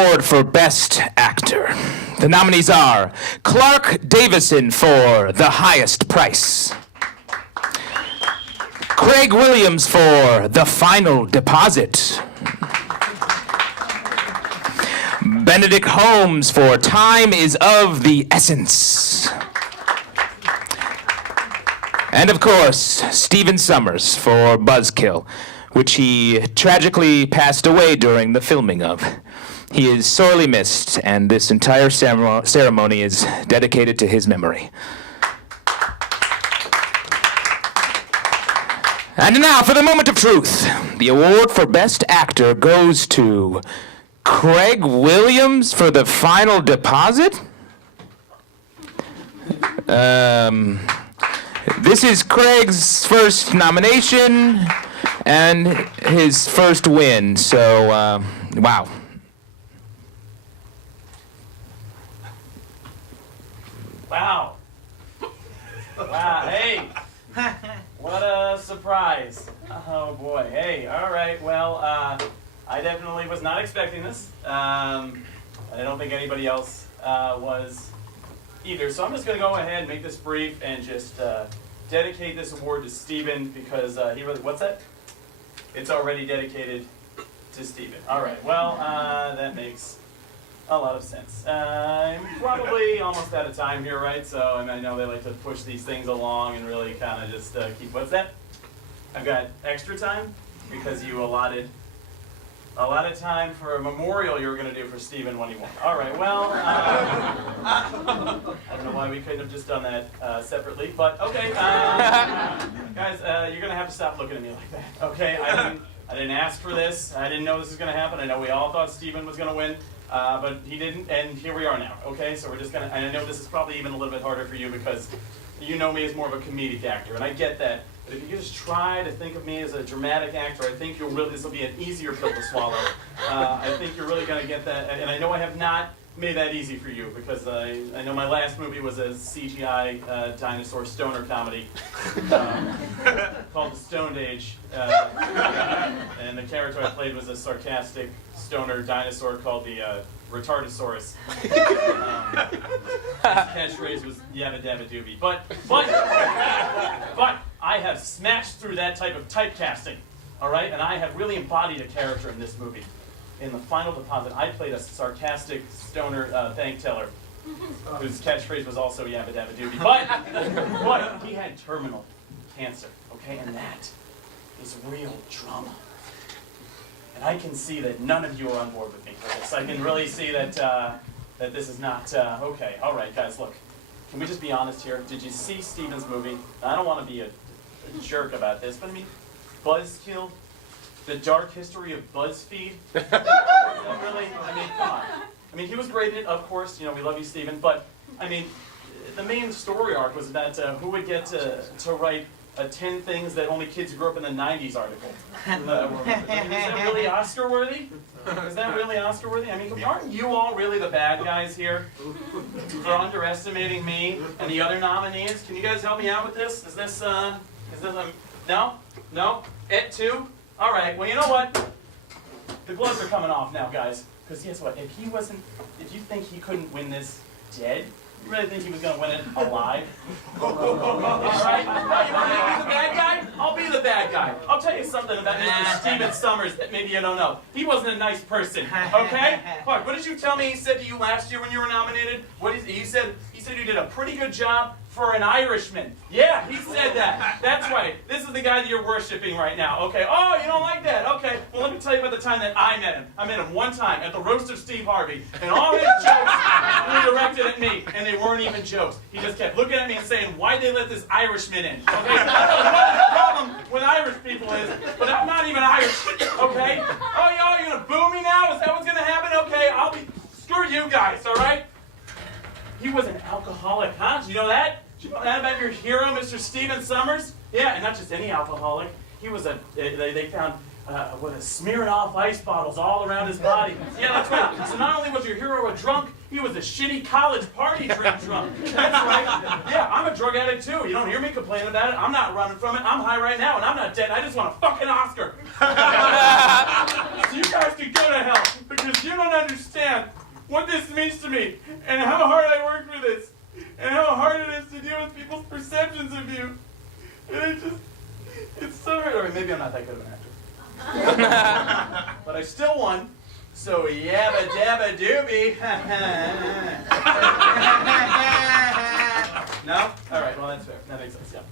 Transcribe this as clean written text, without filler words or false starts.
award for Best Actor. The nominees are Clark Davison for The Highest Price, Craig Williams for The Final Deposit, Benedict Holmes for Time is of the Essence, and of course, Stephen Sommers for Buzzkill, which he tragically passed away during the filming of. He is sorely missed, and this entire ceremony is dedicated to his memory. And now for the moment of truth. The award for Best Actor goes to Craig Williams for The Final Deposit? This is Craig's first nomination and his first win, so, wow. Wow. Wow, hey. What a surprise. Oh boy, hey, all right, well, I definitely was not expecting this. I don't think anybody else was either, so I'm just gonna go ahead and make this brief and just dedicate this award to Stephen because he really, what's that? It's already dedicated to Stephen. All right, well, that makes a lot of sense. I'm probably almost out of time here, right? So I know they like to push these things along and really kind of just keep, what's that? I've got extra time because you allotted a lot of time for a memorial you were going to do for Stephen when he won. All right, well, I don't know why we couldn't have just done that separately, but okay. Guys, you're going to have to stop looking at me like that, okay? I didn't ask for this. I didn't know this was going to happen. I know we all thought Stephen was going to win, but he didn't, and here we are now, okay? So we're just going to, and I know this is probably even a little bit harder for you because you know me as more of a comedic actor, and I get that. But if you just try to think of me as a dramatic actor, I think you'll really, this will be an easier pill to swallow. I think you're really going to get that, and I know I have not made that easy for you because I know my last movie was a CGI dinosaur stoner comedy called The Stoned Age, and the character I played was a sarcastic stoner dinosaur called the Retardosaurus. His catchphrase was yabba dabba doobie. But I have smashed through that type of typecasting, all right? And I have really embodied a character in this movie. In The Final Deposit, I played a sarcastic stoner bank teller whose catchphrase was also yabba dabba doobie. But he had terminal cancer, okay? And that is real drama. And I can see that none of you are on board with me for this. I can really see that that this is not, okay, all right, guys, look. Can we just be honest here? Did you see Stephen's movie? I don't want to be a jerk about this, but I mean, Buzzkill, The Dark History of BuzzFeed. Really? I mean, come on. I mean, he was great in it, of course. You know, we love you, Stephen. But, I mean, the main story arc was that who would get to write 10 things that only kids who grew up in the 90s article. I mean, is that really Oscar-worthy? Is that really Oscar-worthy? I mean, aren't you all really the bad guys here for underestimating me and the other nominees? Can you guys help me out with this? Is this no? No? It too? All right, well, you know what? The gloves are coming off now, guys. Because guess what? If you think he couldn't win this dead, you really think he was going to win it alive? All right? Oh, you want me to be the bad guy? I'll be the bad guy. I'll tell you something about Mr. Stephen Sommers that maybe you don't know. He wasn't a nice person, okay? Clark, what did you tell me he said to you last year when you were nominated? He said you did a pretty good job for an Irishman. Yeah, he said that. That's right. This is the guy that you're worshiping right now. Okay. Oh, you don't like that? Okay. Well, let me tell you about the time that I met him. I met him one time at the roast of Steve Harvey, and all his jokes were directed at me, and they weren't even jokes. He just kept looking at me and saying, "Why'd they let this Irishman in?" Okay. So I don't know what the problem with Irish people is, but I'm not even Irish. Okay. Oh, you're gonna boo me now? Is that what's gonna happen? Okay. Screw you guys. All right. He was an alcoholic, huh? Did you know that? Did you know that about your hero, Mr. Stephen Sommers? Yeah, and not just any alcoholic. He was they found Smirnoff ice bottles all around his body. Yeah, that's right. So not only was your hero a drunk, he was a shitty college party drink drunk. That's right. Yeah, I'm a drug addict too. You don't hear me complaining about it. I'm not running from it. I'm high right now and I'm not dead. I just want a fucking Oscar. So you guys can go to hell because you don't understand me, and how hard I worked for this, and how hard it is to deal with people's perceptions of you. And it's so hard. Or maybe I'm not that good of an actor. But I still won, so yabba dabba doobie. No? All right, well, that's fair. That makes sense, yeah.